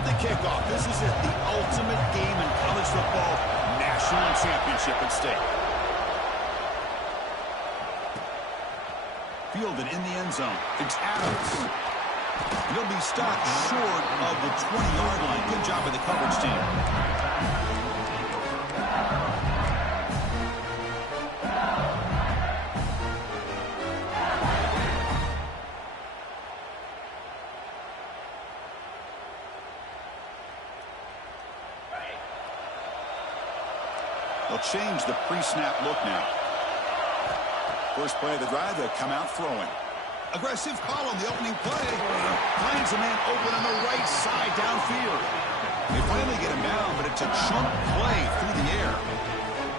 with the kickoff. This is it, the ultimate game in college football, national championship at stake. Fielded in the end zone. It's Adams. He'll be stopped short of the 20-yard line. Good job by the coverage team. They'll change the pre-snap look now. First play of the drive, they'll come out throwing. Aggressive call on the opening play. Finds a man open on the right side downfield. They finally get him down, but it's a chunk play through the air.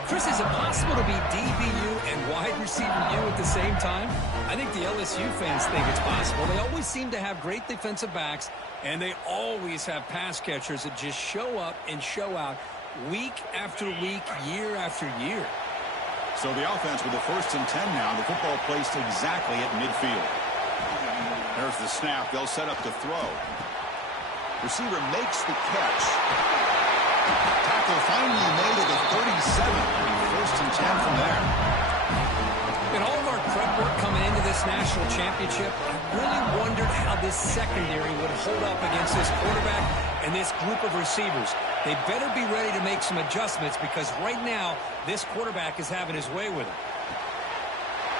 Chris, is it possible to be DBU and wide receiver U at the same time? I think the LSU fans think it's possible. They always seem to have great defensive backs, and they always have pass catchers that just show up and show out week after week, year after year. So the offense with the 1st and 10 now. The football placed exactly at midfield. There's the snap. They'll set up to throw. Receiver makes the catch. Tackle finally made at the 37. 1st and 10 from there. In all of our prep work coming into this national championship, I really wondered how this secondary would hold up against this quarterback and this group of receivers. They better be ready to make some adjustments because right now, this quarterback is having his way with it.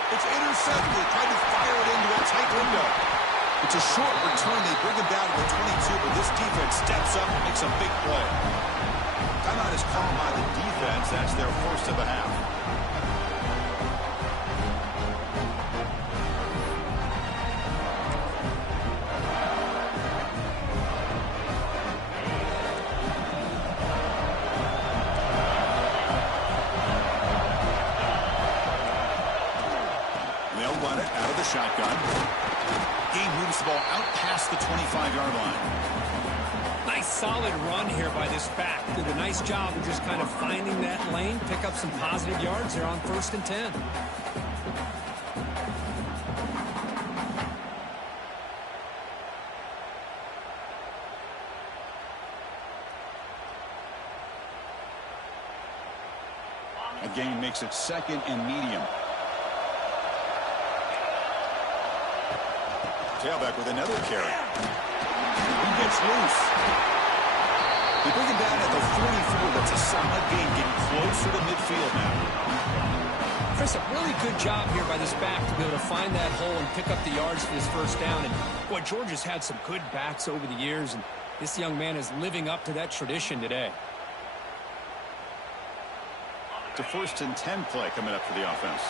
It's intercepted. Tried to fire it into a tight window. It's a short return. They bring him down to the 22, but this defense steps up and makes a big play. Timeout is called by the defense. That's their first of the half. Shotgun. Game moves the ball out past the 25-yard line. Nice solid run here by this back. Did a nice job of just kind of finding that lane, pick up some positive yards there on 1st and 10. A gain makes it 2nd and medium. Tailback with another carry. He gets loose. They bring him down at the 44. That's a solid gain, getting closer to midfield now. Chris, a really good job here by this back to be able to find that hole and pick up the yards for this 1st down. And boy, Georgia's had some good backs over the years, and this young man is living up to that tradition today. It's a 1st and 10 play coming up for the offense.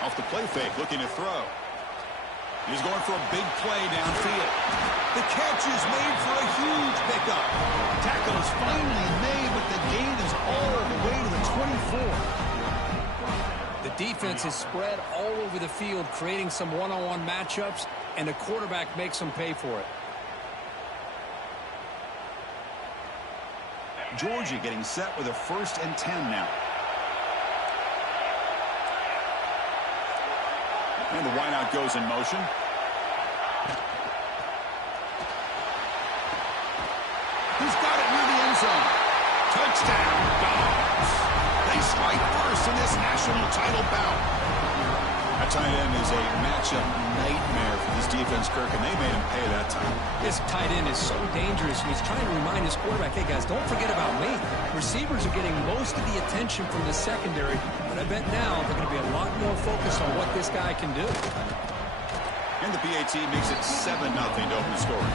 Off the play fake, looking to throw. He's going for a big play downfield. The catch is made for a huge pickup. Tackle is finally made, but the gain is all the way to the 24. The defense is spread all over the field, creating some one-on-one matchups, and the quarterback makes them pay for it. Georgia getting set with a 1st and 10 now. And the wideout goes in motion. He's got it near the end zone. Touchdown, Dogs. They strike first in this national title bout. That tight end is a matchup nightmare for this defense, Kirk, and they made him pay that time. This tight end is so dangerous, and he's trying to remind his quarterback, hey, guys, don't forget about me. Receivers are getting most of the attention from the secondary, but I bet now they're going to be a lot more focused on what this guy can do. And the PAT makes it 7-0 to open the score.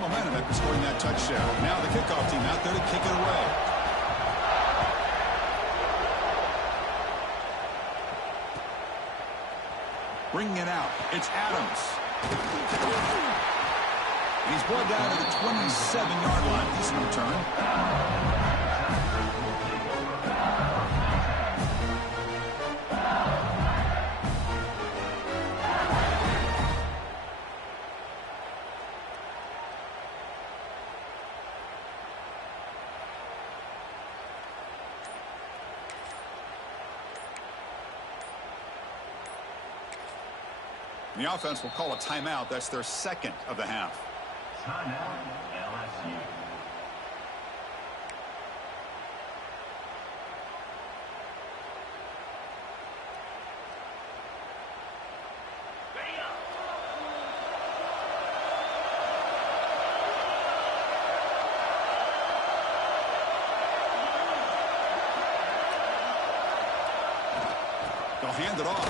Momentum after scoring that touchdown. Now the kickoff team out there to kick it away. Bringing it out, it's Adams. And he's brought down to the 27-yard line. Decent return. The offense will call a timeout. That's their second of the half. Timeout, LSU. They'll hand it off.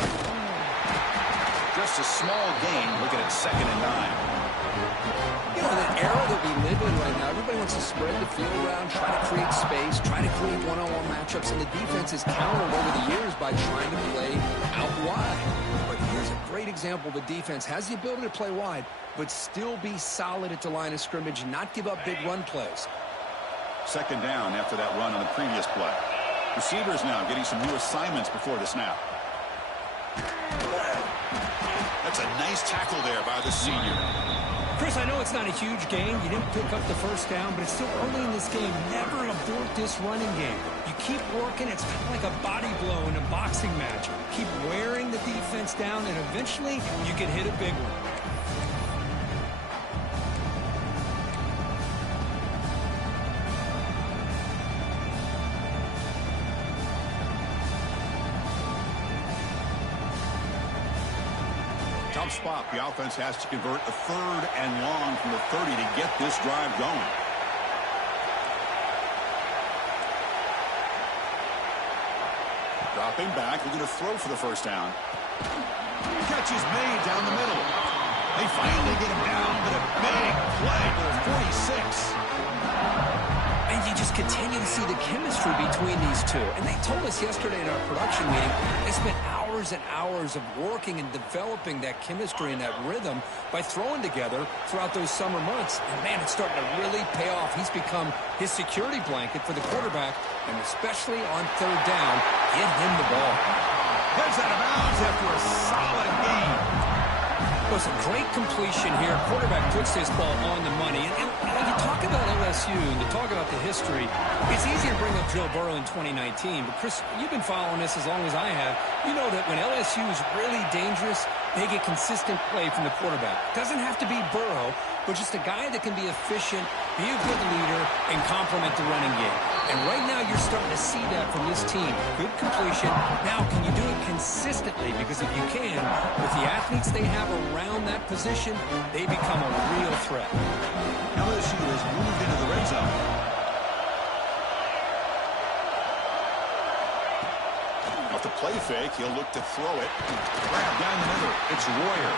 Just a small gain. Looking at 2nd and 9. You know, the era that we live in right now, everybody wants to spread the field around, try to create space, try to create one-on-one matchups, and the defense has countered over the years by trying to play out wide. But here's a great example. The defense has the ability to play wide, but still be solid at the line of scrimmage, not give up big run plays. 2nd down after that run on the previous play. Receivers now getting some new assignments before the snap. That's a nice tackle there by the senior. Chris, I know it's not a huge gain. You didn't pick up the first down, but it's still early in this game. Never abort this running game. You keep working. It's kind of like a body blow in a boxing match. Keep wearing the defense down, and eventually you can hit a big one. Tough spot. The offense has to convert a 3rd and long from the 30 to get this drive going. Dropping back, looking to throw for the first down. Catch is made down the middle. They finally get him down, but a big play to the 46. And you just continue to see the chemistry between these two. And they told us yesterday in our production meeting, they spent hours and hours of working and developing that chemistry and that rhythm by throwing together throughout those summer months. And, man, it's starting to really pay off. He's become his security blanket for the quarterback, and especially on 3rd down, get him the ball. Heads out of bounds after a solid gain. It was a great completion here. Quarterback puts this ball on the money. And when you talk about LSU and you talk about the history, it's easy to bring up Joe Burrow in 2019. But, Chris, you've been following this as long as I have. You know that when LSU is really dangerous, they get consistent play from the quarterback. Doesn't have to be Burrow, but just a guy that can be efficient, be a good leader, and complement the running game. And right now you're starting to see that from this team. Good completion. Now, can you do it consistently? Because if you can, with the athletes they have around that position, they become a real threat. LSU has moved into the red zone. Off the play fake, he'll look to throw it. Grab down the middle. It's Royer.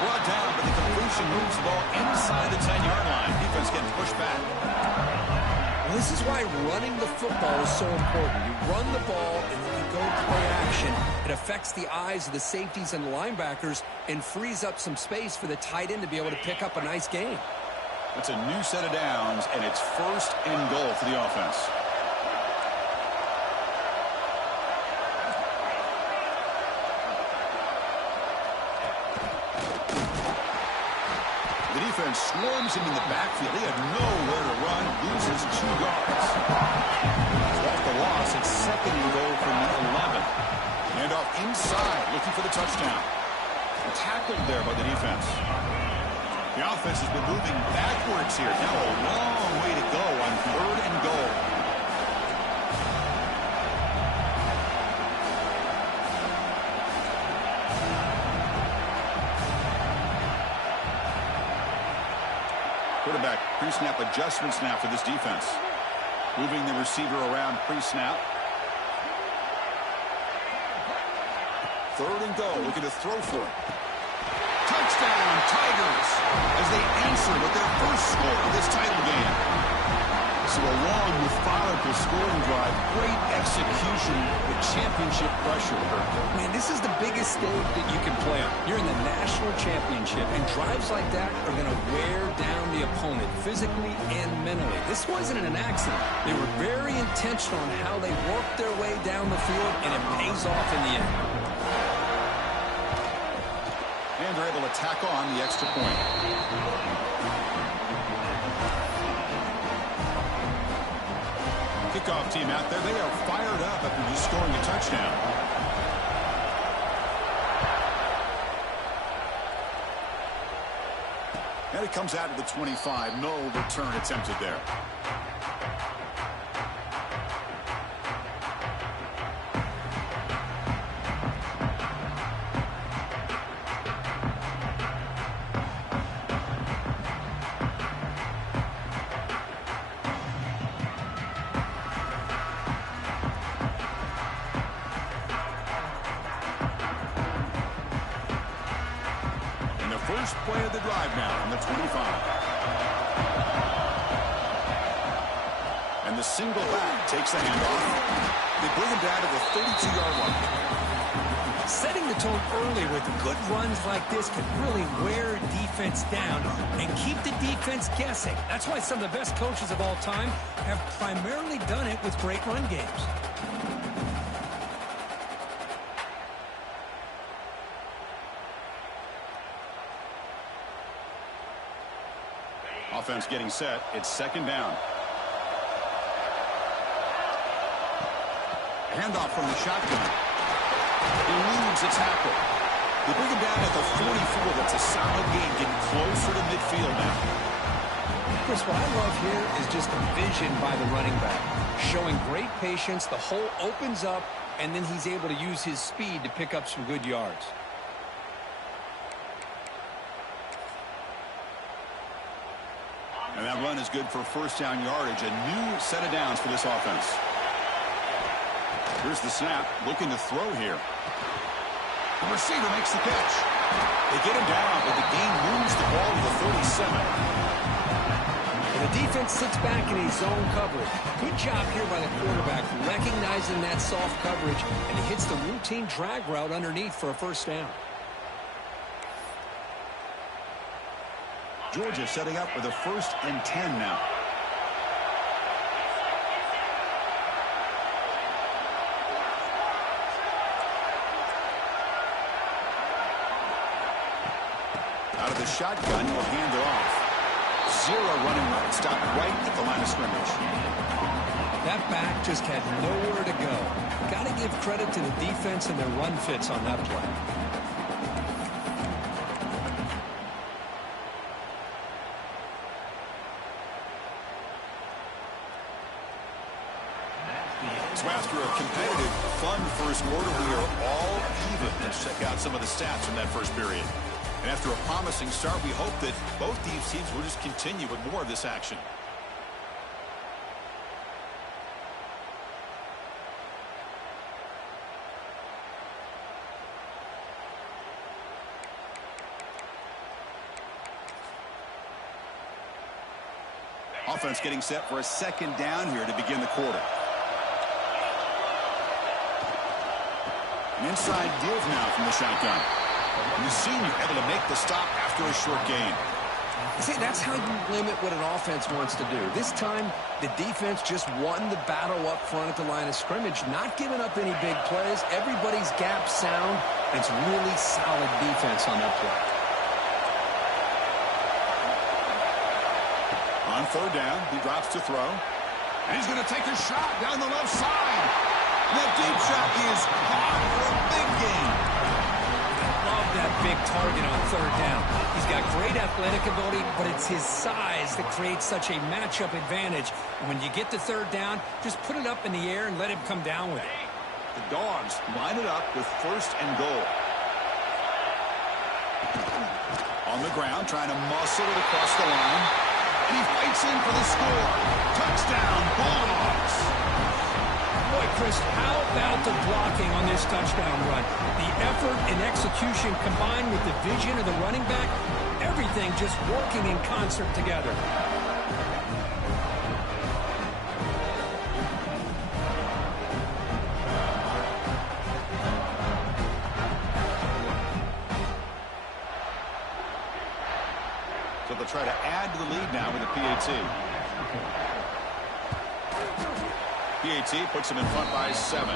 Brought down, but the completion moves the ball inside the 10-yard line. Defense getting pushed back. This is why running the football is so important. You run the ball, and then you go play action. It affects the eyes of the safeties and the linebackers and frees up some space for the tight end to be able to pick up a nice gain. It's a new set of downs, and it's 1st and goal for the offense. The defense swarms him in the backfield. They have nowhere to run. Loses 2 yards. Off the loss, it's 2nd and goal from the 11. Hand off inside, looking for the touchdown. Tackled there by the defense. The offense has been moving backwards here. Now a long way to go on 3rd and goal. Quarterback pre-snap adjustments now for this defense. Moving the receiver around pre-snap. 3rd and goal, looking to throw for it. Touchdown, Tigers, as they answer with their first score of this title game. So a long, methodical scoring drive, great execution with championship pressure. Man, this is the biggest stage that you can play on. You're in the national championship, and drives like that are going to wear down the opponent physically and mentally. This wasn't an accident. They were very intentional on how they worked their way down the field, and it pays off in the end. And they're able to tack on the extra point. Kickoff team out there. They are fired up after just scoring a touchdown. And it comes out to the 25. No return attempted there. First play of the drive now from the 25. And the single back takes the handoff. They bring him down to the 32-yard line. Setting the tone early with good runs like this can really wear defense down and keep the defense guessing. That's why some of the best coaches of all time have primarily done it with great run games. Offense getting set. It's second down. Handoff from the shotgun. Eludes a tackle. They bring him down at the 44. That's a solid gain, getting closer to midfield now. Chris, what I love here is just the vision by the running back. Showing great patience. The hole opens up, and then he's able to use his speed to pick up some good yards. And that run is good for first down yardage. A new set of downs for this offense. Here's the snap. Looking to throw here. The receiver makes the catch. They get him down, but the gain moves the ball to the 37. And the defense sits back in a zone coverage. Good job here by the quarterback, recognizing that soft coverage, and he hits the routine drag route underneath for a first down. Georgia setting up with a 1st and 10 now. Out of the shotgun, will hand it off. Zero running right. Stopped right at the line of scrimmage. That back just had nowhere to go. Got to give credit to the defense and their run fits on that play. So after a competitive, fun first quarter, we are all even. Let's check out some of the stats from that first period. And after a promising start, we hope that both these teams will just continue with more of this action. Offense getting set for a second down here to begin the quarter. An inside give now from the shotgun. And the senior able to make the stop after a short gain. See, that's how you limit what an offense wants to do. This time, the defense just won the battle up front at the line of scrimmage, not giving up any big plays. Everybody's gap sound. It's really solid defense on that play. On third down, he drops to throw. And he's going to take a shot down the left side. That deep shot is caught for a big gain. Love that big target on third down. He's got great athletic ability, but it's his size that creates such a matchup advantage. And when you get to third down, just put it up in the air and let him come down with it. The Dogs line it up with 1st and goal. On the ground, trying to muscle it across the line. And he fights in for the score. Touchdown, Bulldogs. Boy, Chris, how about the blocking on this touchdown run? The effort and execution combined with the vision of the running back, everything just working in concert together. So they'll try to add to the lead now with a PAT. PAT puts him in front by 7.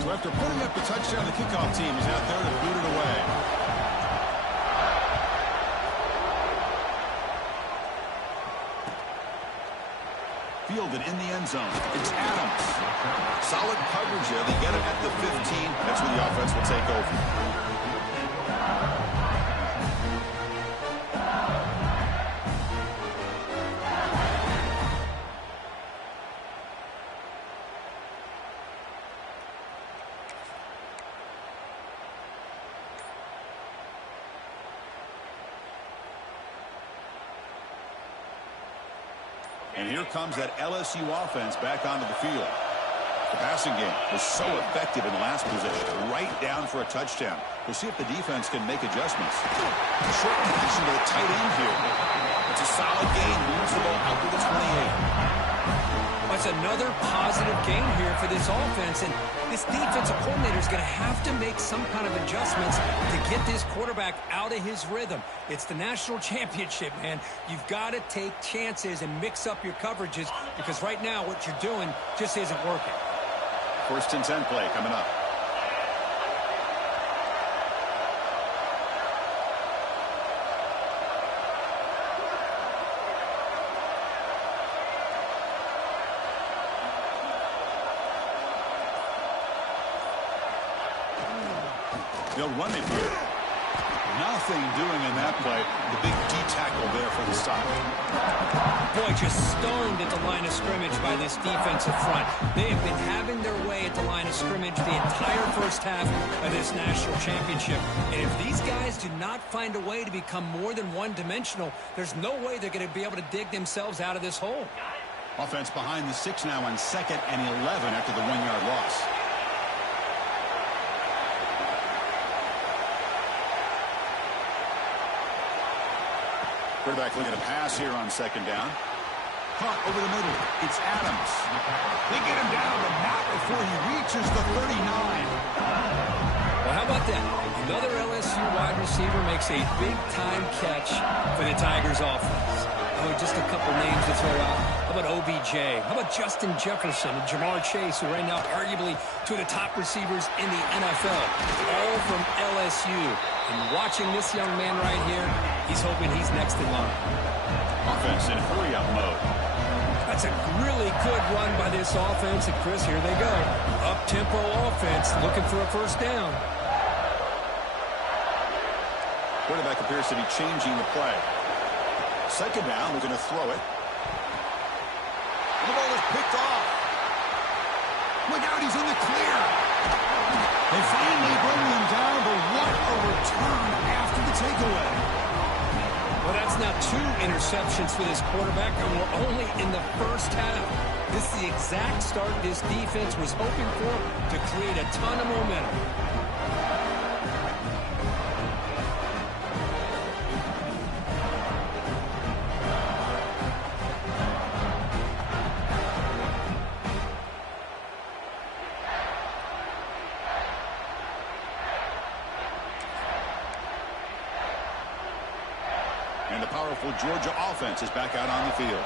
So after putting up the touchdown, the kickoff team is out there to boot it away. fielded in the end zone. It's Adams. Solid coverage there. They get it at the 15. That's where the offense will take over. And here comes that LSU offense back onto the field. The passing game was so effective in the last possession, right down for a touchdown. We'll see if the defense can make adjustments. Short connection to the tight end here. It's a solid gain, moves the ball out to the 28. That's another positive game here for this offense, and this defensive coordinator is going to have to make some kind of adjustments to get this quarterback out of his rhythm. It's the national championship, man. You've got to take chances and mix up your coverages, because right now what you're doing just isn't working. 1st and 10 play coming up. They'll run it here. Nothing doing in that play. The big D tackle there for the stop. Boy, just stoned at the line of scrimmage by this defensive front. They have been having their way at the line of scrimmage the entire first half of this national championship. And if these guys do not find a way to become more than one-dimensional, there's no way they're going to be able to dig themselves out of this hole. Offense behind the 6 now on 2nd and 11 after the 1-yard loss. Quarterback looking to pass here on 2nd down. Caught over the middle. It's Adams. They get him down, but not before he reaches the 39. Well, how about that? Another LSU wide receiver makes a big-time catch for the Tigers offense. Oh, just a couple names to throw out. How about OBJ? How about Justin Jefferson and Jamar Chase, who right now arguably two of the top receivers in the NFL, all from LSU. And watching this young man right here, he's hoping he's next in line. Offense in hurry-up mode. That's a really good run by this offense. And, Chris, here they go. Up-tempo offense looking for a first down. Quarterback appears to be changing the play. 2nd down, we're going to throw it. The ball is picked off. Look out, he's in the clear. They finally bring him down, but what a return after the takeaway. Well, that's now 2 interceptions for this quarterback, and we're only in the first half. This is the exact start this defense was hoping for to create a ton of momentum. And the powerful Georgia offense is back out on the field.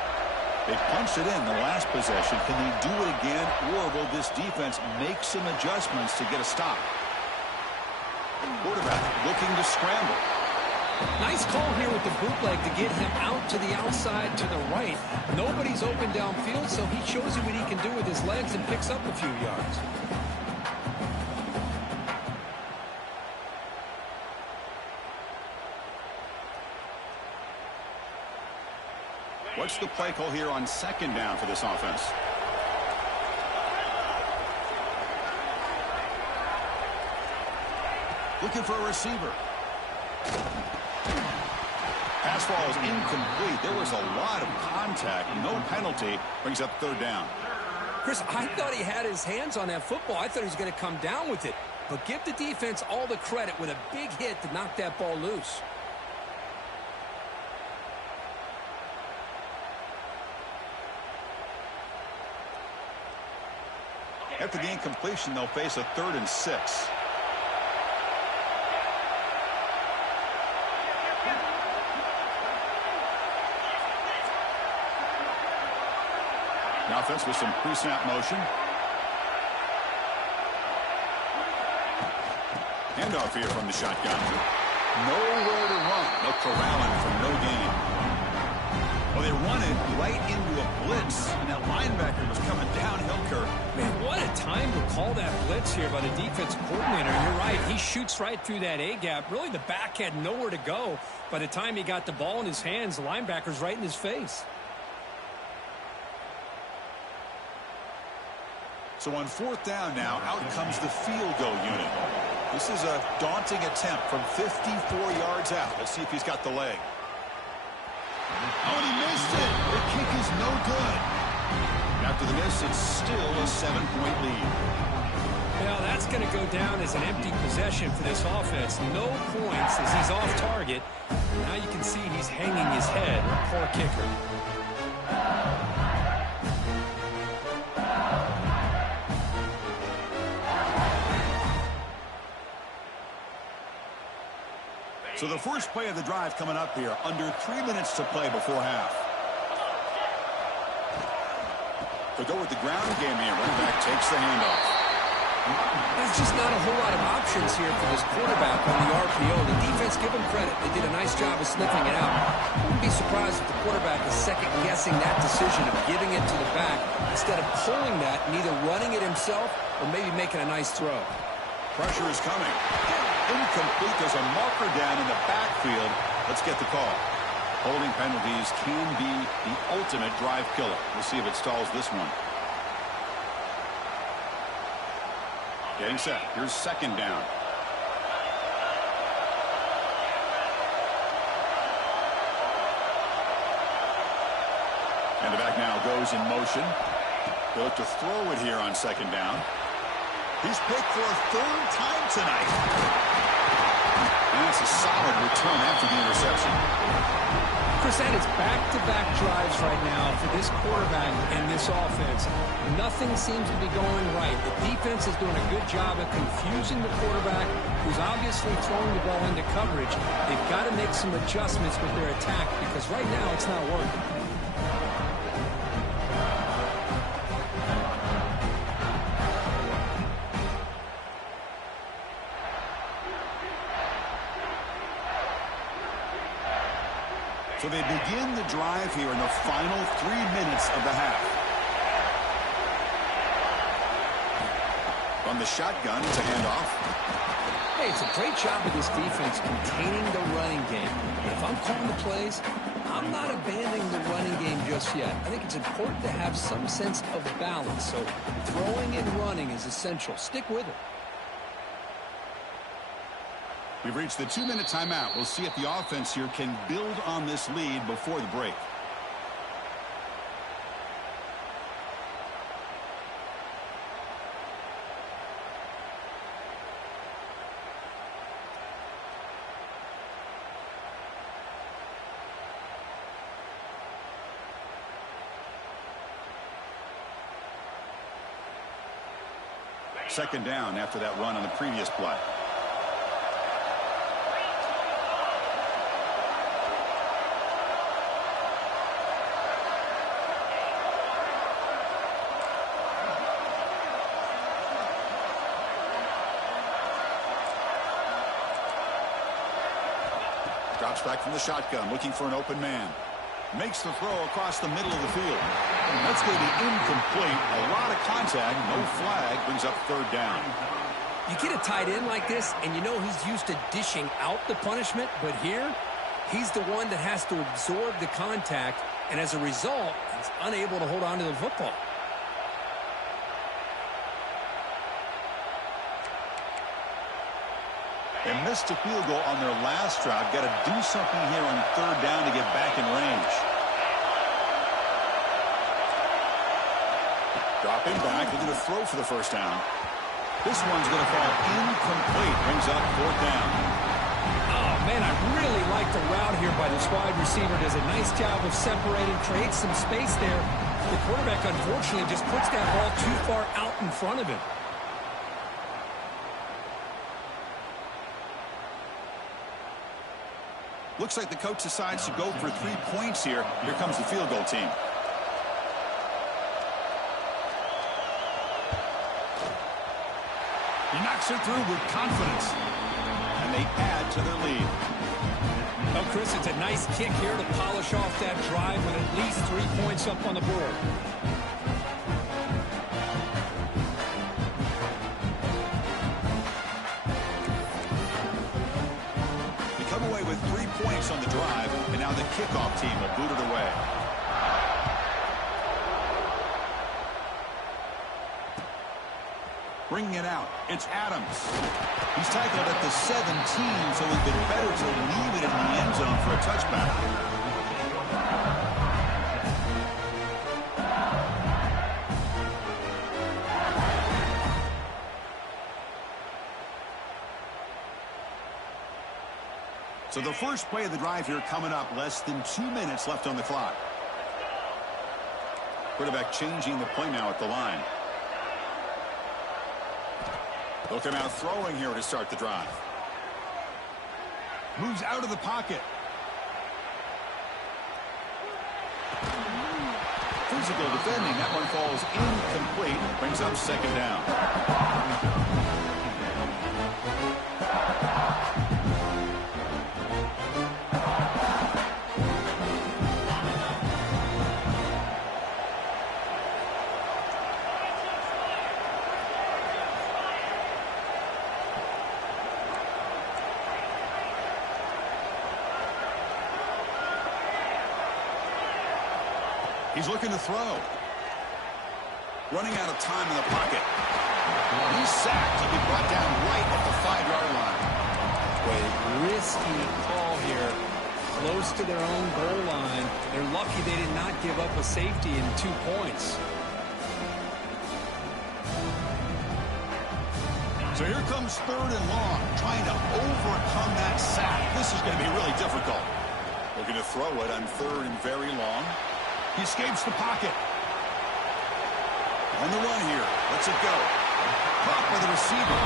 They punched it in the last possession. Can they do it again, or will this defense make some adjustments to get a stop? Quarterback looking to scramble. Nice call here with the bootleg to get him out to the outside to the right. Nobody's open downfield, so he shows you what he can do with his legs and picks up a few yards. What's the play call here on 2nd down for this offense? Looking for a receiver. Pass ball is incomplete. There was a lot of contact. No penalty. Brings up 3rd down. Chris, I thought he had his hands on that football. I thought he was going to come down with it. But give the defense all the credit with a big hit to knock that ball loose. After the incompletion, they'll face a 3rd and 6. The offense with some pre-snap motion. Handoff here from the shotgun. Nowhere to run. No corralling from no gain. Well, they run it right into a blitz, and that linebacker was coming downhill, Kirk. Man, what a time to call that blitz here by the defense coordinator. And you're right, he shoots right through that A-gap. Really, the back had nowhere to go. By the time he got the ball in his hands, the linebacker's right in his face. So on fourth down now, out comes the field goal unit. This is a daunting attempt from 54 yards out. Let's see if he's got the leg. Oh, and he missed it. The kick is no good. After the miss, it's still a 7-point lead. Well, that's going to go down as an empty possession for this offense. No points as he's off target. Now you can see he's hanging his head. Poor kicker. So the first play of the drive coming up here, under 3 minutes to play before half. They'll go with the ground game here. Running back takes the handoff. There's just not a whole lot of options here for this quarterback on the RPO. The defense, give him credit. They did a nice job of sniffing it out. I wouldn't be surprised if the quarterback is second-guessing that decision of giving it to the back instead of pulling that and either running it himself or maybe making a nice throw. Pressure is coming. Incomplete. There's a marker down in the backfield. Let's get the call. Holding penalties can be the ultimate drive killer. We'll see if it stalls this one. Getting set. Here's second down. And the back now goes in motion. They look to throw it here on second down. He's picked for a third time tonight. And it's a solid return after the interception. Chris, that is back-to-back drives right now for this quarterback and this offense. Nothing seems to be going right. The defense is doing a good job of confusing the quarterback, who's obviously throwing the ball into coverage. They've got to make some adjustments with their attack because right now it's not working. So they begin the drive here in the final 3 minutes of the half. From the shotgun, it's a handoff. Hey, it's a great job of this defense containing the running game. But if I'm calling the plays, I'm not abandoning the running game just yet. I think it's important to have some sense of balance. So throwing and running is essential. Stick with it. We've reached the 2-minute timeout. We'll see if the offense here can build on this lead before the break. Second down after that run on the previous play. Drops back from the shotgun, looking for an open man. Makes the throw across the middle of the field. And that's going to be incomplete. A lot of contact, no flag, brings up third down. You get a tight end like this, and you know he's used to dishing out the punishment, but here, he's the one that has to absorb the contact, and as a result, he's unable to hold on to the football. They missed a field goal on their last drive. Got to do something here on third down to get back in range. Dropping back, looking to throw for the first down. This one's going to fall incomplete. Brings up fourth down. Oh, man, I really like the route here by this wide receiver. Does a nice job of separating, creates some space there. The quarterback, unfortunately, just puts that ball too far out in front of him. Looks like the coach decides to go for 3 points here. Here comes the field goal team. He knocks it through with confidence. And and they add to their lead. Well, Chris, it's a nice kick here to polish off that drive with at least 3 points up on the board. We come away with 3 points on the drive, and now the kickoff team will boot it away. Bringing it out, it's Adams. He's tackled at the 17, so it's been better to leave it in the end zone for a touchback. So the first play of the drive here coming up, less than 2 minutes left on the clock. Quarterback changing the play now at the line. They'll come out throwing here to start the drive. Moves out of the pocket. Physical defending. That one falls incomplete. Brings up second down. He's looking to throw. Running out of time in the pocket. He's sacked. He'll be brought down right at the 5-yard line. A risky call here. Close to their own goal line. They're lucky they did not give up a safety in 2 points. So here comes 3rd and long. Trying to overcome that sack. This is going to be really difficult. Looking to throw it on 3rd and very long. He escapes the pocket. On the run here. Lets it go. Caught by the receiver.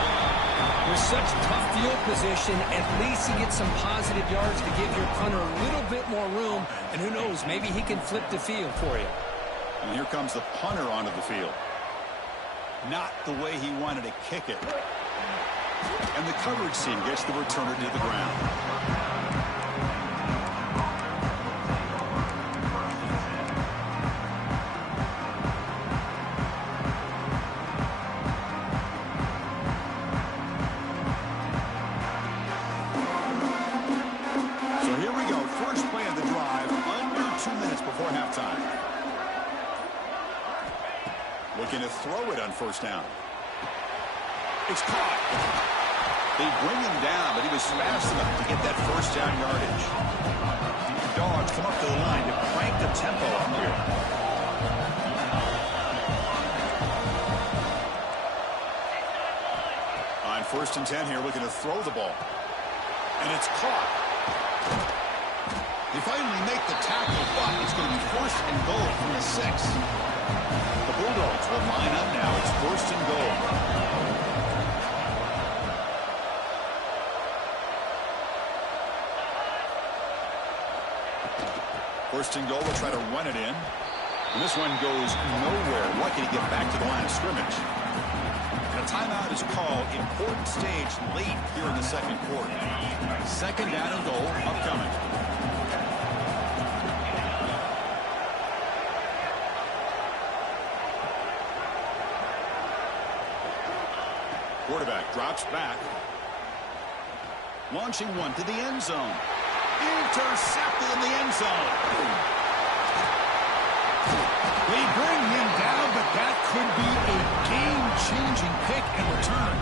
With such tough field position, at least he gets some positive yards to give your punter a little bit more room. And who knows, maybe he can flip the field for you. And here comes the punter onto the field. Not the way he wanted to kick it. And the coverage team gets the returner to the ground. Looking to throw it on 1st down. It's caught. They bring him down, but he was fast enough to get that 1st down yardage. Dogs come up to the line to crank the tempo up here. On 1st and 10 here, looking to throw the ball. And it's caught. They finally make the tackle, but it's going to be 1st and goal from the 6. The Bulldogs will line up now. It's 1st and goal. First and goal, we'll try to run it in. And this one goes nowhere. Lucky to get back to the line of scrimmage. And a timeout is called. Important stage late here in the 2nd quarter. 2nd down and goal upcoming. Quarterback drops back. Launching one to the end zone. Intercepted in the end zone. They bring him down, but that could be a game-changing pick and return.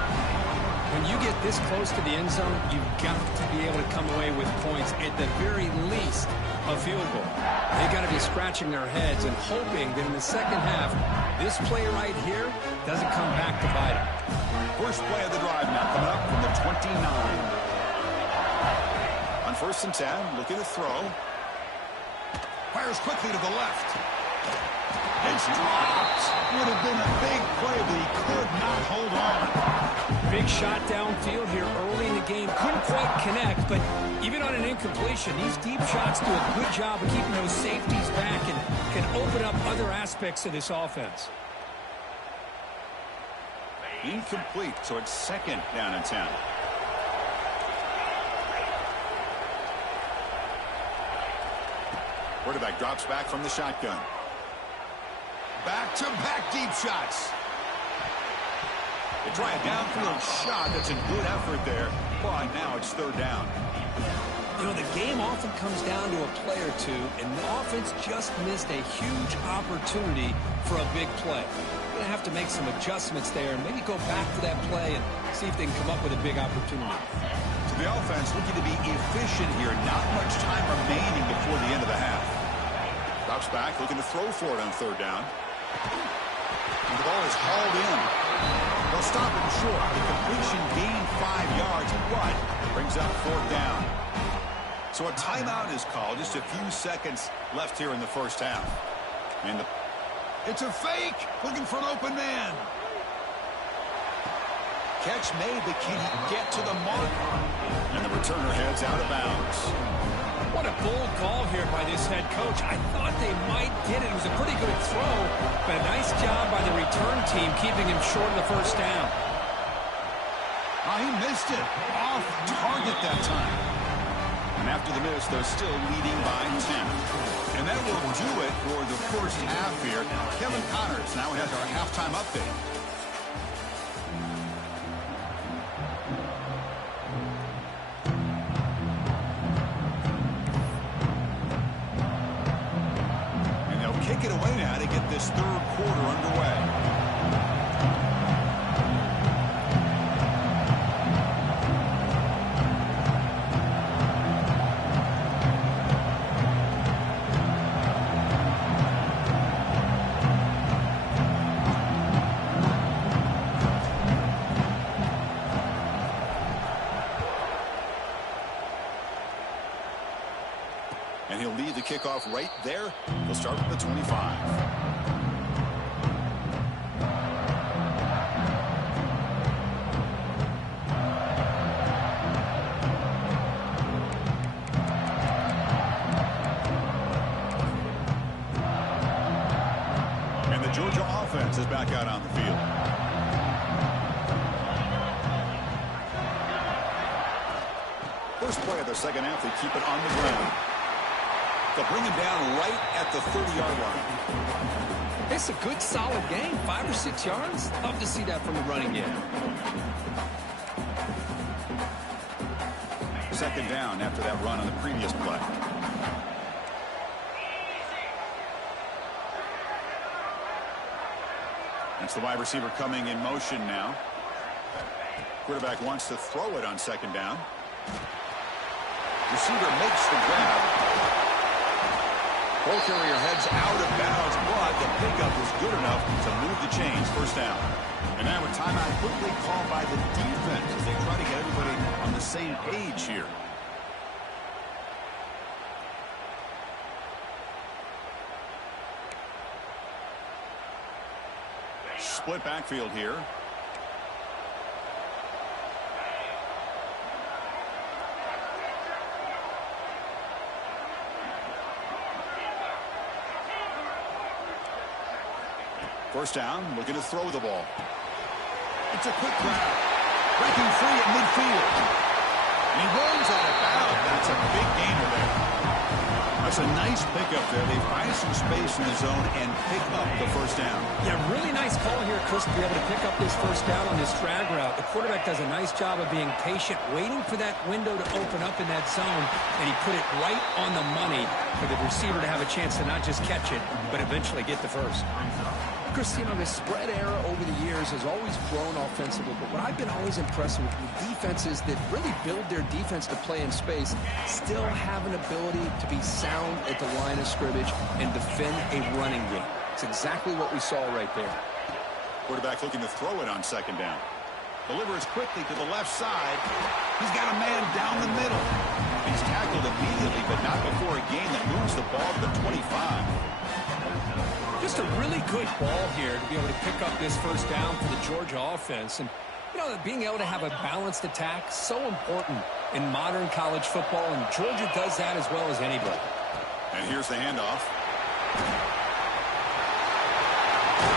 When you get this close to the end zone, you've got to be able to come away with points, at the very least, a field goal. They've got to be scratching their heads and hoping that in the 2nd half, this play right here doesn't come back to bite them. First play of the drive now coming up from the 29. On 1st and 10, looking to throw. Fires quickly to the left. It's dropped. Would have been a big play, but he could not hold on. Big shot downfield here early in the game. Couldn't quite connect, but even on an incompletion, these deep shots do a good job of keeping those safeties back and can open up other aspects of this offense. Incomplete, so it's 2nd down and 10. Quarterback drops back from the shotgun. Back-to-back deep shots. They try a downfield shot. That's a good effort there. But now it's third down. You know, the game often comes down to a play or two, and the offense just missed a huge opportunity for a big play. Going to have to make some adjustments there and maybe go back to that play and see if they can come up with a big opportunity. So the offense looking to be efficient here. Not much time remaining before the end of the half. Drops back, looking to throw for it on third down. And the ball is hauled in. They'll stop him short. The completion gained 5 yards, but brings up fourth down. So a timeout is called. Just a few seconds left here in the first half. And it's a fake. Looking for an open man. Catch made, but can he get to the mark? And the returner heads out of bounds. What a bold call here by this head coach. I thought they might get it. It was a pretty good throw, but a nice job by the return team keeping him short of the first down. Oh, he missed it. Off target that time. And after the miss, they're still leading by 10. And that will do it for the first half here. Kevin Connors now has our halftime update. Kick it away now to get this third quarter underway. And he'll lead the kickoff right there. He'll start with the 25. And the Georgia offense is back out on the field. First play of the second half, they keep it on the ground. They'll bring him down right at the 30-yard line. It's a good, solid game. 5 or 6 yards. Love to see that from the running game. Second down after that run on the previous play. That's the wide receiver coming in motion now. Quarterback wants to throw it on second down. Receiver makes the grab. Ball carrier heads out of bounds, but the pickup was good enough to move the chains. First down. And now a timeout quickly called by the defense as they try to get everybody on the same page here. Split backfield here. First down, looking to throw the ball. It's a quick grab. Breaking free at midfield. And he rolls out of bounds. That's a big gainer there. That's a nice pickup there. They find some space in the zone and pick up the first down. Yeah, really nice call here, Chris, to be able to pick up this first down on this drag route. The quarterback does a nice job of being patient, waiting for that window to open up in that zone, and he put it right on the money for the receiver to have a chance to not just catch it, but eventually get the first. Chris, you know, the spread era over the years has always grown offensively, but what I've been always impressed with defenses that really build their defense to play in space still have an ability to be sound at the line of scrimmage and defend a running game. It's exactly what we saw right there. Quarterback looking to throw it on second down. Delivers quickly to the left side. He's got a man down the middle. He's tackled immediately, but not before a gain that moves the ball to the 25. Just a really good ball here to be able to pick up this first down for the Georgia offense. And, you know, being able to have a balanced attack, so important in modern college football, and Georgia does that as well as anybody. And here's the handoff.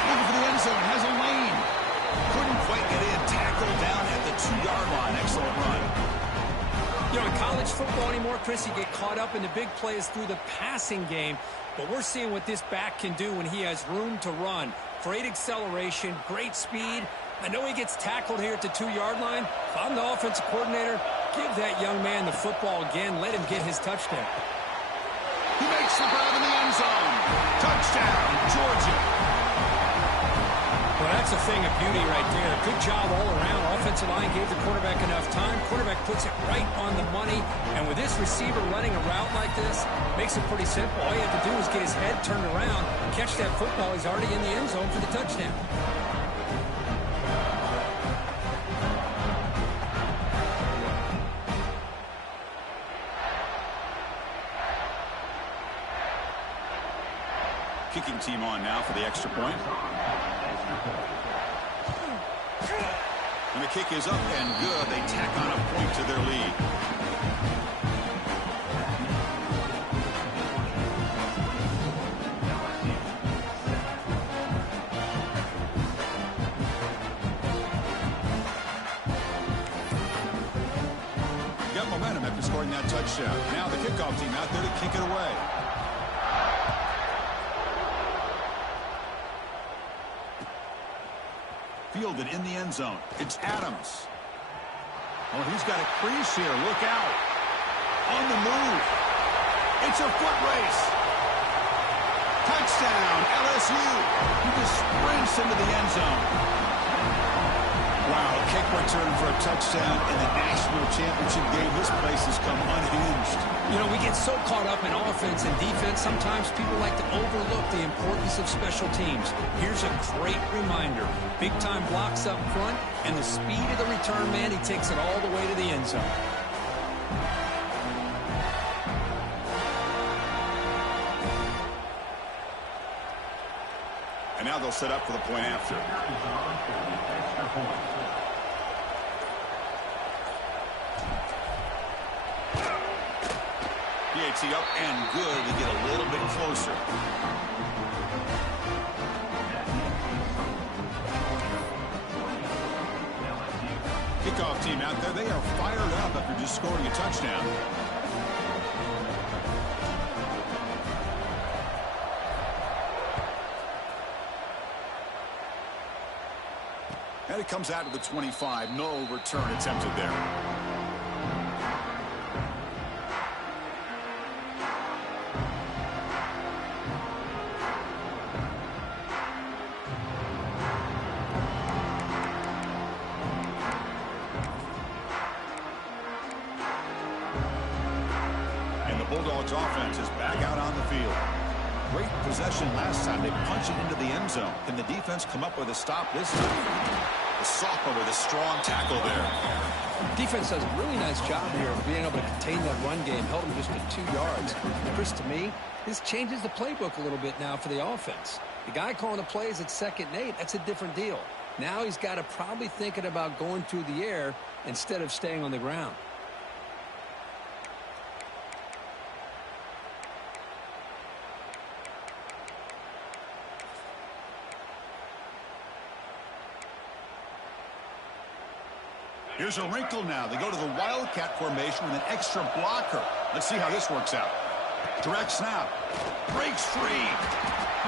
Looking for the end zone, has a lane. Couldn't quite get in, tackled down at the 2-yard line. Excellent run. You know, in college football anymore, Chris, you get caught up in the big plays through the passing game. But we're seeing what this back can do when he has room to run. Great acceleration, great speed. I know he gets tackled here at the 2-yard line. If I'm the offensive coordinator, give that young man the football again. Let him get his touchdown. He makes the grab in the end zone. Touchdown, Georgia. Well, that's a thing of beauty right there. Good job all around. Offensive line gave the quarterback enough time. Quarterback puts it right on the money. And with this receiver running a route like this, makes it pretty simple. All you have to do is get his head turned around, catch that football. He's already in the end zone for the touchdown. Kicking team on now for the extra point. And the kick is up and good. They tack on a point to their lead. Got momentum after scoring that touchdown. Now the kickoff team out there to kick it away. Fielded in the end zone. It's Adams. Oh, he's got a crease here. Look out. On the move. It's a foot race. Touchdown, LSU. He just sprints into the end zone. Wow, kick return for a touchdown in the national championship game. This place has come unhinged. You know, we get so caught up in offense and defense, sometimes people like to overlook the importance of special teams. Here's a great reminder. Big-time blocks up front, and the speed of the return man, he takes it all the way to the end zone. And now they'll set up for the point after. PAT up and good. We get a little bit closer. Kickoff team out there. They are fired up after just scoring a touchdown. And it comes out to the 25. No return attempted there. And the Bulldogs offense is back out on the field. Great possession last time. They punch it into the end zone. Can the defense come up with a stop this time? The sophomore with a strong tackle there. Defense does a really nice job here of being able to contain that run game. Held him just at 2 yards. Chris, to me, this changes the playbook a little bit now for the offense. The guy calling the plays at 2nd and 8, that's a different deal. Now he's got to probably thinking about going through the air instead of staying on the ground. Here's a wrinkle now. They go to the Wildcat formation with an extra blocker. Let's see how this works out. Direct snap. Breaks free.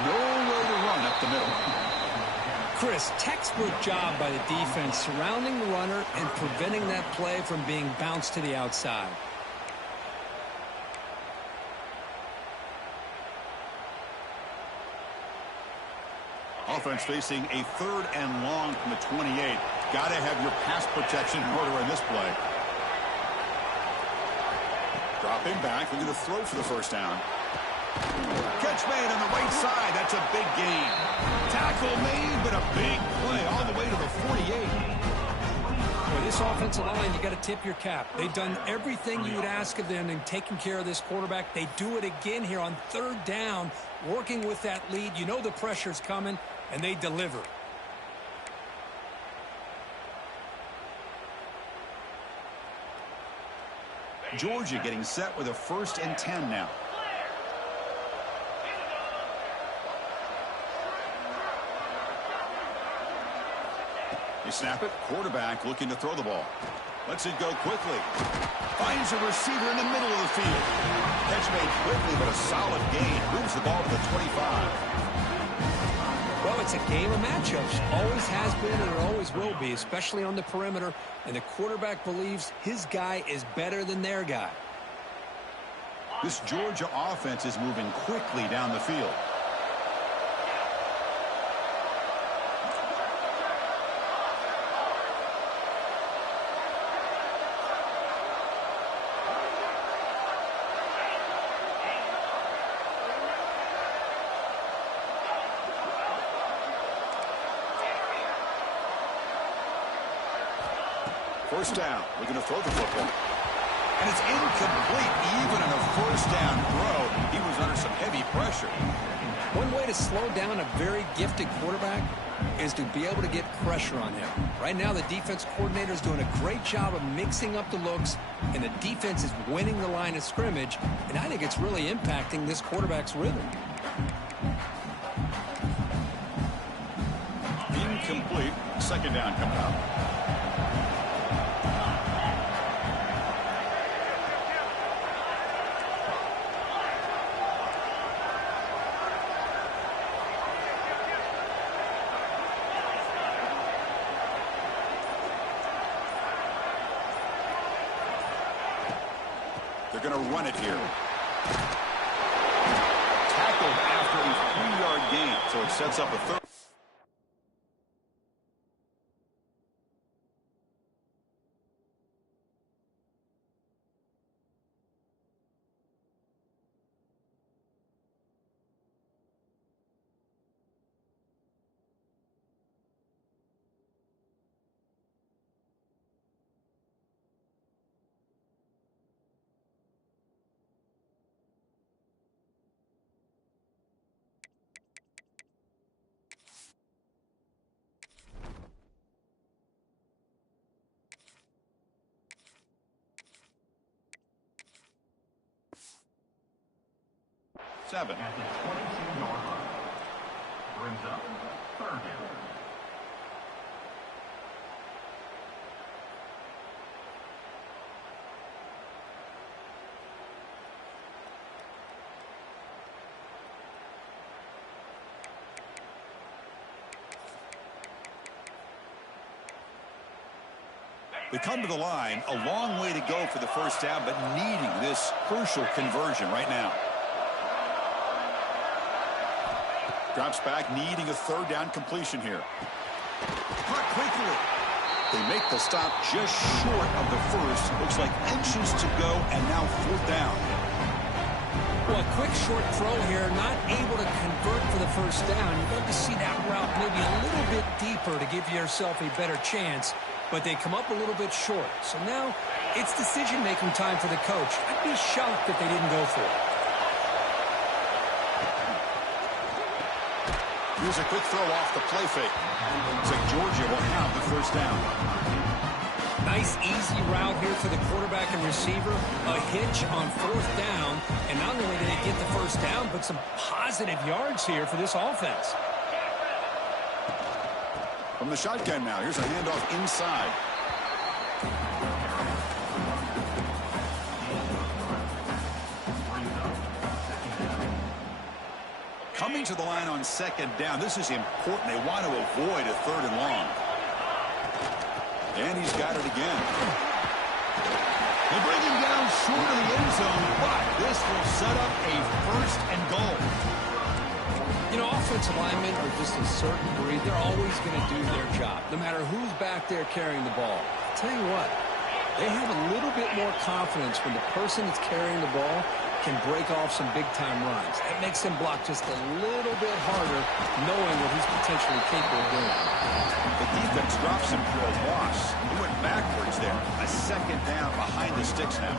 Nowhere to run up the middle. Chris, textbook job by the defense surrounding the runner and preventing that play from being bounced to the outside. Offense facing a 3rd and long from the 28. Got to have your pass protection in order in this play. Dropping back, looking to throw for the first down. Catch made on the right side. That's a big gain. Tackle made, but a big play all the way to the 48. For this offensive line, you got to tip your cap. They've done everything you would ask of them in taking care of this quarterback. They do it again here on 3rd down, working with that lead. You know the pressure's coming, and they deliver. Georgia getting set with a 1st and 10 now. They snap it. Quarterback looking to throw the ball. Lets it go quickly. Finds a receiver in the middle of the field. Catch made quickly, but a solid gain. Moves the ball to the 25. Well, it's a game of matchups. Always has been and it always will be, especially on the perimeter. And the quarterback believes his guy is better than their guy. This Georgia offense is moving quickly down the field. First down. We're going to throw the football. And it's incomplete. Even on a first down throw, he was under some heavy pressure. One way to slow down a very gifted quarterback is to be able to get pressure on him. Right now, the defense coordinator is doing a great job of mixing up the looks, and the defense is winning the line of scrimmage, and I think it's really impacting this quarterback's rhythm. Incomplete. Second down coming up. They're going to run it here. Tackled after a 3-yard gain, so it sets up a third. Seven. At the 22-yard line. Brings up third down. They come to the line, a long way to go for the first down, but needing this crucial conversion right now. Drops back, needing a third down completion here. Caught quickly. They make the stop just short of the first. Looks like inches to go, and now fourth down. Well, a quick short throw here, not able to convert for the first down. You'd love to see that route maybe a little bit deeper to give yourself a better chance, but they come up a little bit short. So now it's decision-making time for the coach. I'd be shocked if they didn't go for it. Here's a quick throw off the play fake. Looks like Georgia will have the first down. Nice, easy route here for the quarterback and receiver. A hitch on fourth down. And not only did they get the first down, but some positive yards here for this offense. From the shotgun now, here's a handoff inside. Coming to the line on second down. This is important. They want to avoid a third and long. And he's got it again. They bring him down short of the end zone, but this will set up a first and goal. You know, offensive linemen are just a certain breed. They're always going to do their job, no matter who's back there carrying the ball. I'll tell you what, they have a little bit more confidence when the person that's carrying the ball can break off some big-time runs. It makes him block just a little bit harder, knowing what he's potentially capable of doing. The defense drops him for a loss. He went backwards there. A second down behind the sticks now.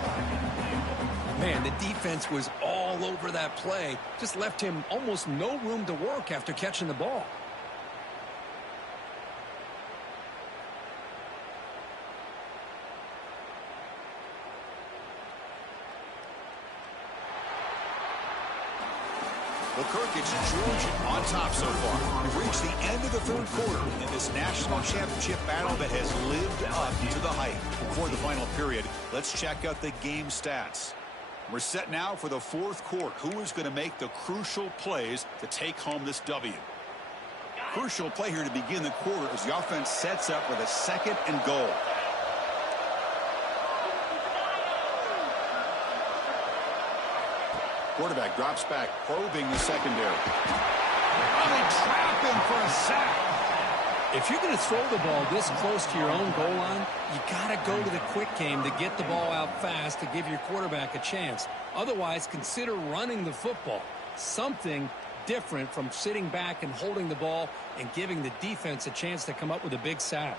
Man, the defense was all over that play. Just left him almost no room to work after catching the ball. Well, Kirk, it's Georgia on top so far. We've reached the end of the third quarter in this national championship battle that has lived up to the hype. Before the final period, let's check out the game stats. We're set now for the fourth quarter. Who is going to make the crucial plays to take home this W? Crucial play here to begin the quarter as the offense sets up with a 2nd and goal. Quarterback drops back, probing the secondary. Oh, they trap him for a sack. If you're going to throw the ball this close to your own goal line, you got to go to the quick game to get the ball out fast to give your quarterback a chance. Otherwise, consider running the football. Something different from sitting back and holding the ball and giving the defense a chance to come up with a big sack.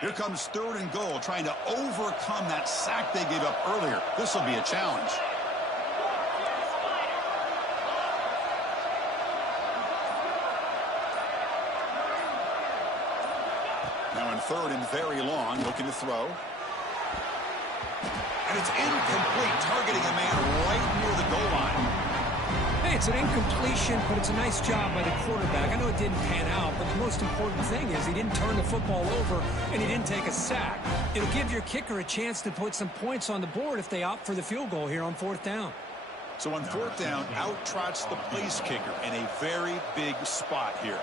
Here comes 3rd and goal, trying to overcome that sack they gave up earlier. This will be a challenge. Now in 3rd and very long, looking to throw. And it's incomplete, targeting a man right near the goal line. Hey, it's an incompletion, but it's a nice job by the quarterback. I know it didn't pan out, but the most important thing is he didn't turn the football over and he didn't take a sack. It'll give your kicker a chance to put some points on the board if they opt for the field goal here on 4th down. So on 4th down, out trots the place kicker in a very big spot here.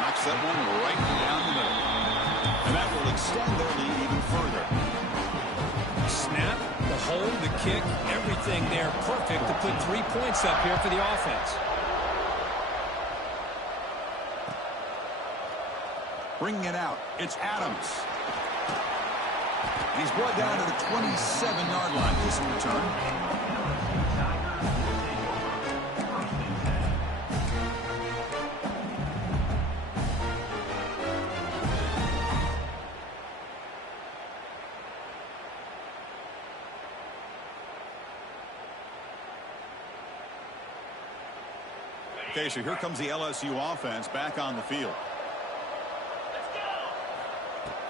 Knocks that one right down the middle. And that will extend their lead even further. Snap, the hold, the kick, everything there perfect to put 3 points up here for the offense. Bringing it out, it's Adams. He's brought down to the 27-yard line. This return. Okay, so here comes the LSU offense back on the field.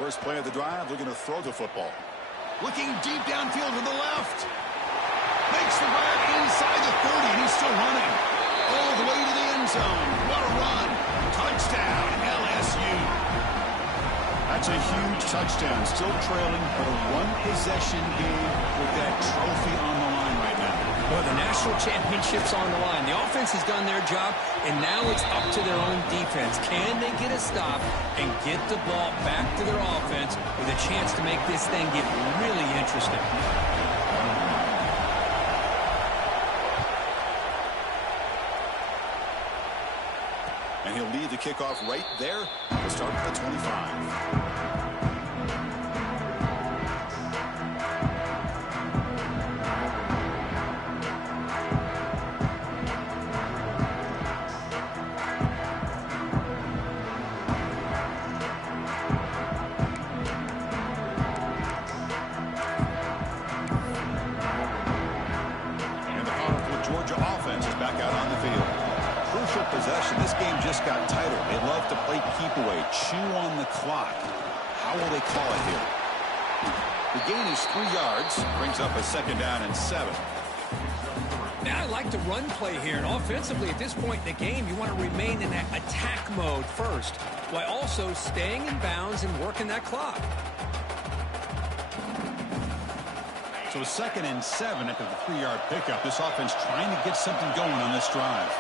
First play of the drive, looking to throw the football. Looking deep downfield to the left. Makes the grab inside the 30, and he's still running. All the way to the end zone. What a run. Touchdown, LSU. That's a huge touchdown. Still trailing for a one-possession game with that trophy on the line right now. Well, the national championship's on the line. The offense has done their job, and now it's up to their own defense. Can they get a stop and get the ball back to their offense with a chance to make this thing get really interesting? And he'll lead the kickoff right there to start at the 25. Possession. This game just got tighter. They love to play keep away, chew on the clock. How will they call it here? The gain is 3 yards, brings up a 2nd down and 7. Now I like the run play here, and offensively at this point in the game, you want to remain in that attack mode first, while also staying in bounds and working that clock. So a 2nd and 7 after the 3-yard pickup. This offense trying to get something going on this drive.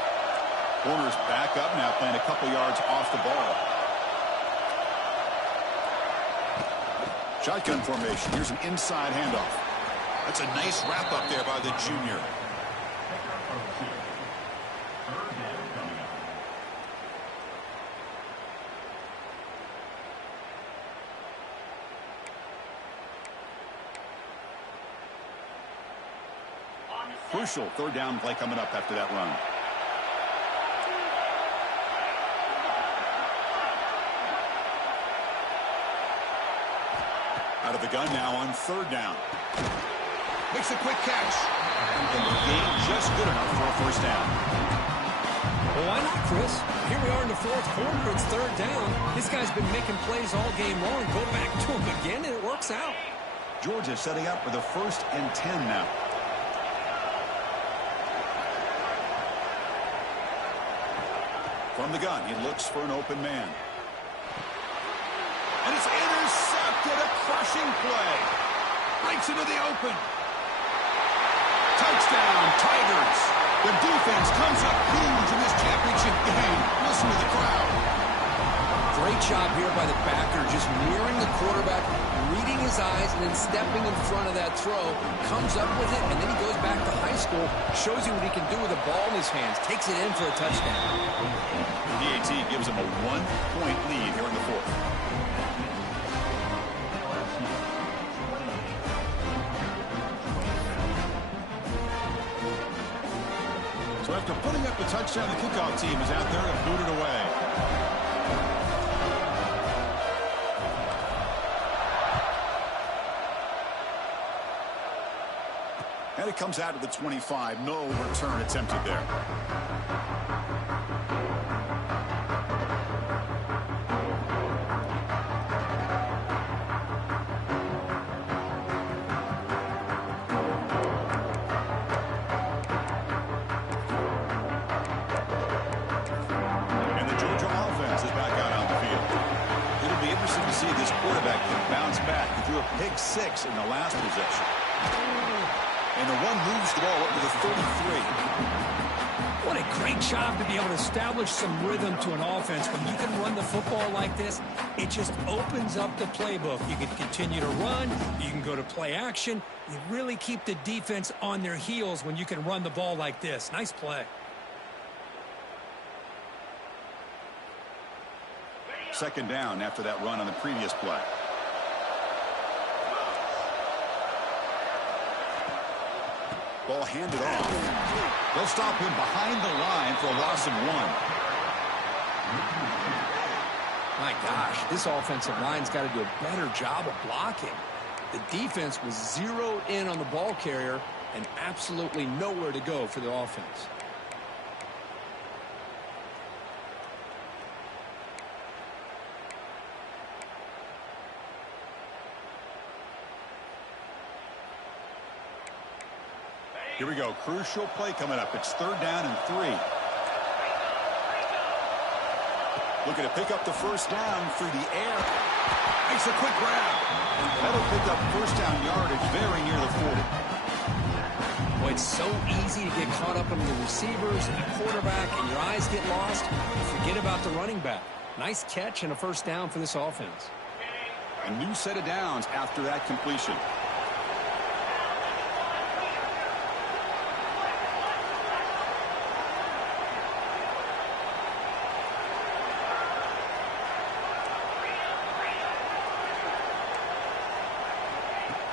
Corners back up now, playing a couple yards off the ball. Shotgun formation. Here's an inside handoff. That's a nice wrap up there by the junior. Crucial 3rd down play coming up after that run. Out of the gun now on 3rd down. Makes a quick catch. And the gain just good enough for a first down. Well, why not, Chris? Here we are in the fourth quarter. It's third down. This guy's been making plays all game long. Go back to him again, and it works out. Georgia setting up for the 1st and 10 now. From the gun, he looks for an open man. And it's intercepted, a crushing play. Breaks into the open. Touchdown, Tigers. The defense comes up huge in this championship game. Listen to the crowd. Great job here by the backer, just mirroring the quarterback, reading his eyes, and then stepping in front of that throw. Comes up with it, and then he goes back to high school, shows you what he can do with a ball in his hands, takes it in for a touchdown. The DAT gives him a 1-point lead here in the fourth. So after putting up the touchdown, the kickoff team is out there and booted away. And it comes out of the 25. No return attempted there. And the Georgia offense is back out on the field. It'll be interesting to see if this quarterback can bounce back. He threw a pick 6 in the last possession. And the one moves the ball up to the 33. What a great job to be able to establish some rhythm to an offense. When you can run the football like this, it just opens up the playbook. You can continue to run. You can go to play action. You really keep the defense on their heels when you can run the ball like this. Nice play. Second down after that run on the previous play. Ball handed off. They'll stop him behind the line for a loss of 1. My gosh, this offensive line's got to do a better job of blocking. The defense was zeroed in on the ball carrier and absolutely nowhere to go for the offense. Here we go. Crucial play coming up. It's third down and 3. Looking to pick up the first down through the air. Makes a quick grab. That'll pick up first down yardage very near the 40. Boy, it's so easy to get caught up in the receivers and the quarterback, and your eyes get lost. You forget about the running back. Nice catch and a first down for this offense. A new set of downs after that completion.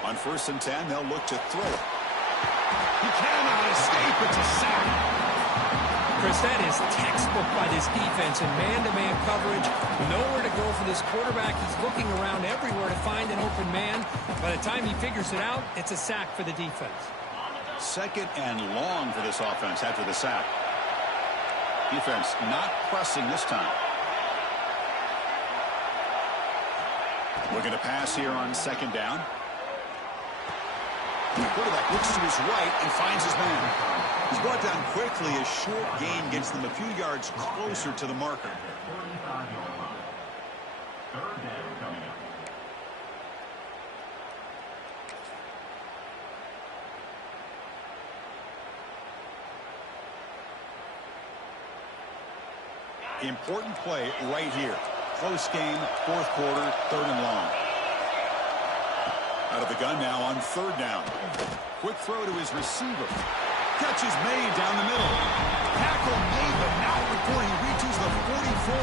On 1st and 10, they'll look to throw it. He cannot escape. It's a sack. Chris, that is textbook by this defense in man-to-man coverage. Nowhere to go for this quarterback. He's looking around everywhere to find an open man. By the time he figures it out, it's a sack for the defense. Second and long for this offense after the sack. Defense not pressing this time. Looking to pass here on second down. The quarterback looks to his right and finds his man. He's brought down quickly. A short gain gets them a few yards closer to the marker. Third down coming up. Important play right here. Close game, fourth quarter, third and long. Out of the gun now on third down. Quick throw to his receiver. Catch is made down the middle. Tackle made, but not before he reaches the 44.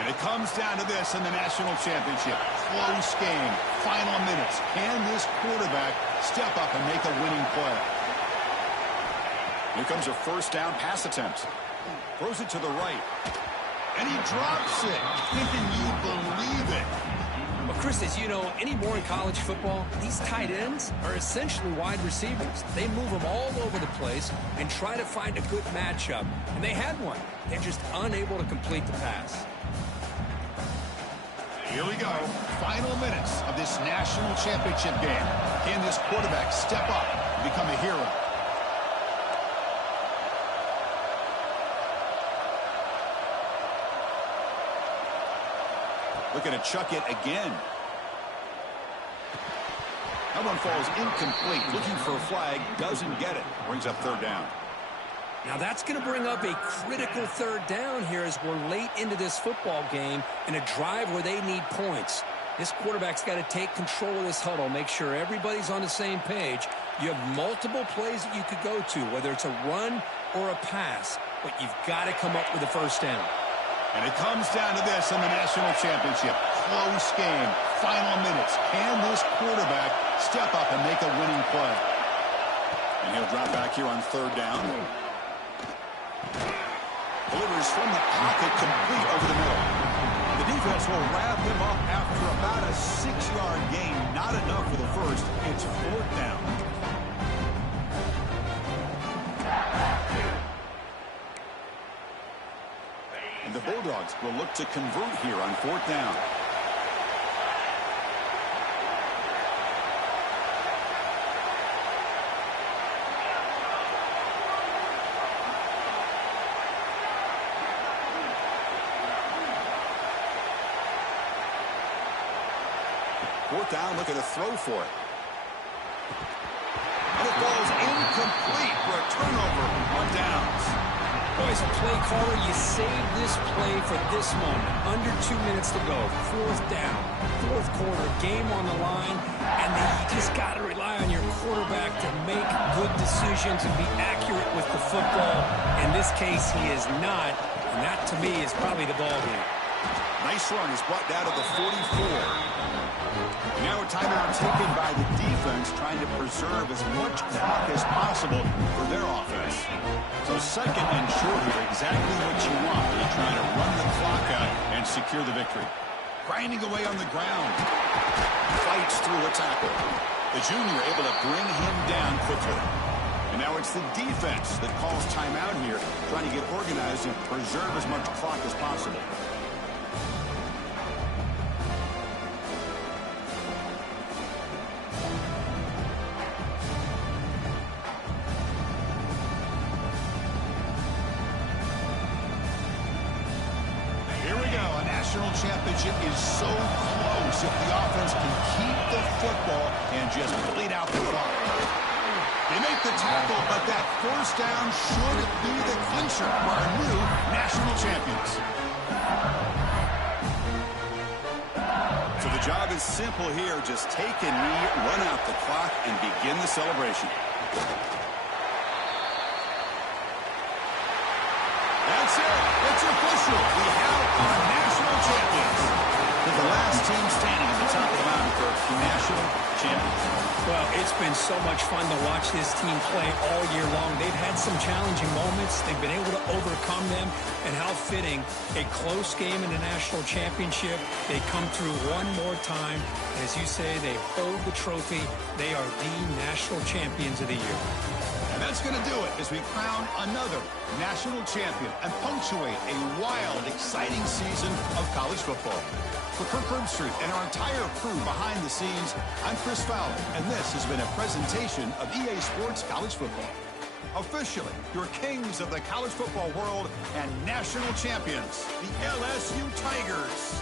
And it comes down to this in the national championship. Close game, final minutes. Can this quarterback step up and make a winning play? Here comes a first down pass attempt. Throws it to the right. And he drops it. Can you believe it? Well, Chris, as you know, anymore in college football, these tight ends are essentially wide receivers. They move them all over the place and try to find a good matchup. And they had one. They're just unable to complete the pass. Here we go. Final minutes of this national championship game. Can this quarterback step up and become a hero? Looking to chuck it again. That one falls incomplete. Looking for a flag. Doesn't get it. Brings up third down. Now that's going to bring up a critical third down here as we're late into this football game in a drive where they need points. This quarterback's got to take control of this huddle, make sure everybody's on the same page. You have multiple plays that you could go to, whether it's a run or a pass, but you've got to come up with a first down. And it comes down to this in the national championship. Close game. Final minutes. Can this quarterback step up and make a winning play? And he'll drop back here on third down. Delivers from the pocket, complete over the middle. The defense will wrap him up after about a 6-yard gain. Not enough for the first. It's fourth down. And the Bulldogs will look to convert here on fourth down. Fourth down, look at a throw for it. And it falls incomplete for a turnover on downs. Boy, as a play caller, you save this play for this moment. Under 2 minutes to go. Fourth down. Fourth quarter. Game on the line. And then you just got to rely on your quarterback to make good decisions and be accurate with the football. In this case, he is not. And that, to me, is probably the ball game. Nice run. He's brought down to the 44. And now a timeout taken by the defense, trying to preserve as much clock as possible for their offense. So second and short here, exactly what you want. You're trying to run the clock out and secure the victory. Grinding away on the ground. Fights through a tackle. The junior able to bring him down quickly. And now it's the defense that calls timeout here, trying to get organized and preserve as much clock as possible. National championship is so close if the offense can keep the football and just bleed out the clock. They make the tackle, but that first down should be the clincher for our new national champions. So the job is simple here. Just take a knee, run out the clock, and begin the celebration. That's it. It's official. We have our national champions. They're the last team standing at the top of the mountain for national champions. Well, it's been so much fun to watch this team play all year long. They've had some challenging moments. They've been able to overcome them. And how fitting, a close game in the national championship. They come through one more time. As you say, they hold the trophy. They are the national champions of the year. And that's going to do it as we crown another national champion and punctuate a wild, exciting season of college football. For Kirk Herbstreit and our entire crew behind the scenes, I'm Chris Fowler, and this has been a presentation of EA Sports College Football. Officially, your kings of the college football world and national champions, the LSU Tigers.